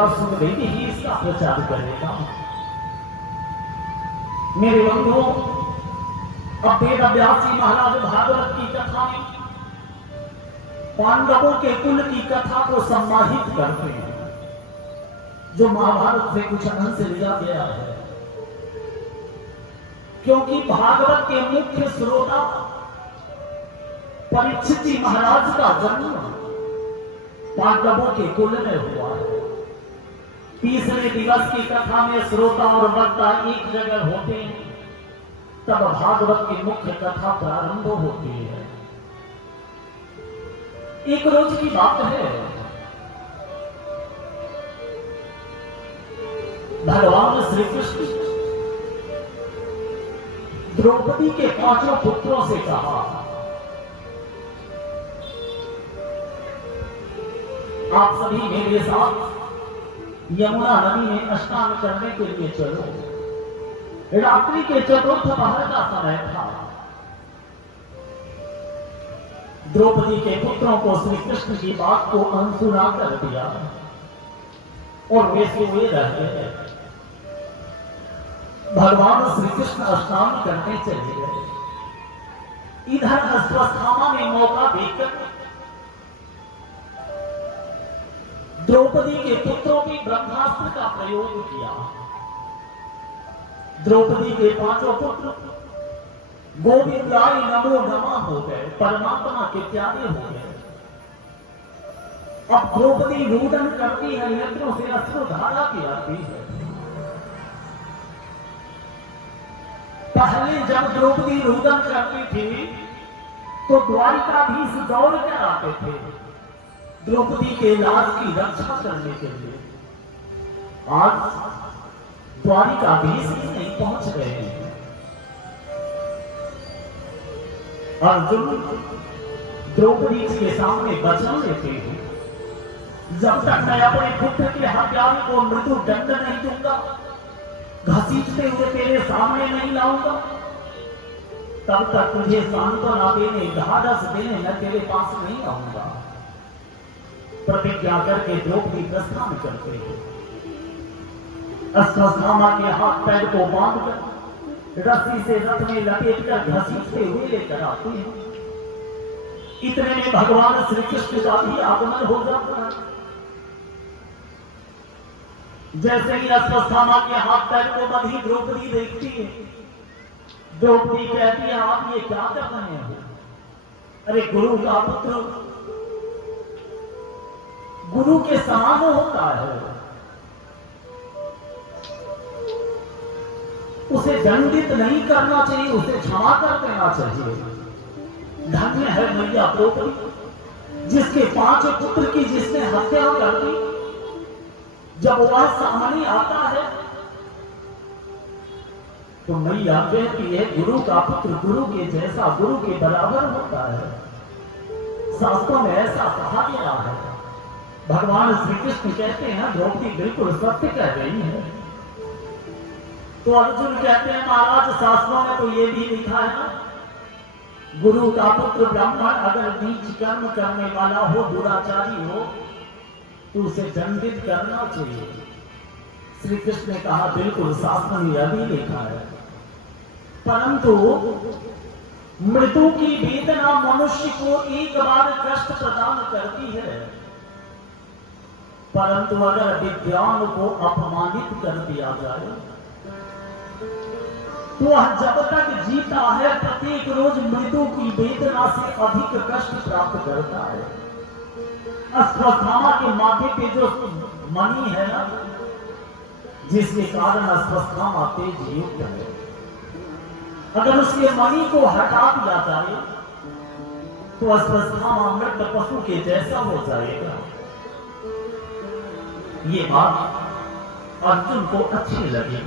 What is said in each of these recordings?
करेगा, सुखदेव ही इसका प्रचार करेगा। मेरे बंधुओं, अब वेद व्यास जी महाराज भागवत की कथा में पांडवों के कुल की कथा को सम्मानित करते हैं, जो महाभारत से कुछ अंश लिया गया है। क्योंकि भागवत के मुख्य श्रोता परीक्षित जी महाराज का जन्म पांडवों के कुल में हुआ है। तीसरे दिवस की कथा में श्रोता और वक्ता एक जगह होते हैं, तब भागवत की मुख्य कथा प्रारंभ होती है। एक रोज की बात है, भगवान श्री कृष्ण द्रौपदी के 5 पुत्रों से कहा, आप सभी मेरे साथ यमुना नदी में स्नान करने के लिए चलो। रात्रि के चतुर्थ पहर का समय था। द्रौपदी के पुत्रों को श्री कृष्ण की बात को अनसुना कर दिया और वे सोए रहते हैं। भगवान श्री कृष्ण स्नान करने चले गए। इधर अश्वत्थामा ने मौका देखकर द्रौपदी के पुत्रों की ब्रह्मास्त्र का प्रयोग किया। द्रौपदी के 5 पुत्र गोविंदाय नमो नमः हो गए, परमात्मा के प्यारे हो गए। अब द्रौपदी रुदन करती है, नेत्रों से अश्रुधारा की आती है। पहले जब द्रौपदी रुदन करती थी तो द्वारिकाधीश दौड़ कर आते थे द्रौपदी के लाज की रक्षा करने के लिए। आज द्वारिकाधीश ही नहीं पहुंच रहे हैं। अर्जुन द्रौपदी के सामने वचन लेते हैं, जब तक मैं अपने पुत्र के हत्यारे को मृत्यु दंड नहीं दूंगा, घसीटते हुए तेरे सामने नहीं लाऊंगा, तब तक तुझे सांत्वना देने, ढाढ़स देने मैं तेरे पास नहीं आऊंगा। प्रतिज्ञा करके द्रौपदी प्रस्थान करते हैं। अश्वत्थामा के हाथ पैर को बांधकर रस्सी से रथ में लपेटकर घसीटते हुए लेकर आते हैं। इतने में भगवान श्री कृष्ण का भी आगमन हो जाता है। जैसे ही अश्वत्थामा के हाथ पैर को बंधी द्रौपदी देखती है, द्रौपदी कहती है, आप ये क्या कर रहे हो? अरे गुरु का पुत्र गुरु के समान होता है, उसे दंडित नहीं करना चाहिए, उसे क्षमा कर देना चाहिए। धन्य है मैया द्रौपदी, जिसके 5 पुत्र की जिसने हत्या कर दी। जब वह सामने आता है तो मैया कहती है, गुरु का पुत्र गुरु के जैसा, गुरु के बराबर होता है। शास्त्रों में ऐसा कहा गया है। भगवान श्री कृष्ण कहते हैं, द्रौपदी बिल्कुल सत्य कह रही है। तो अर्जुन कहते हैं, महाराज शास्त्रों में तो ये भी लिखा है ना, गुरु का पुत्र ब्राह्मण अगर नीच कर्म करने वाला हो, दुराचारी हो, तो उसे दंडित करना चाहिए। श्री कृष्ण ने कहा, बिल्कुल शास्त्र में यह भी लिखा है, परंतु मृत्यु की वेदना मनुष्य को एक बार कष्ट प्रदान करती है, परंतु अगर विद्वान को अपमानित कर दिया जाए तो वह जब तक जीता है प्रत्येक रोज मृत्यु की वेदना से अधिक कष्ट प्राप्त करता है। अश्वत्थामा के माथे पे जो मणि है ना, जिसके कारण अश्वत्थामा तेज युक्त है, अगर उसके मणि को हटा दिया जाए तो अश्वत्थामा मृत पशु के जैसा हो जाएगा। ये बात अर्जुन को अच्छी लगी।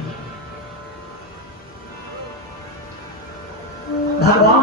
भगवान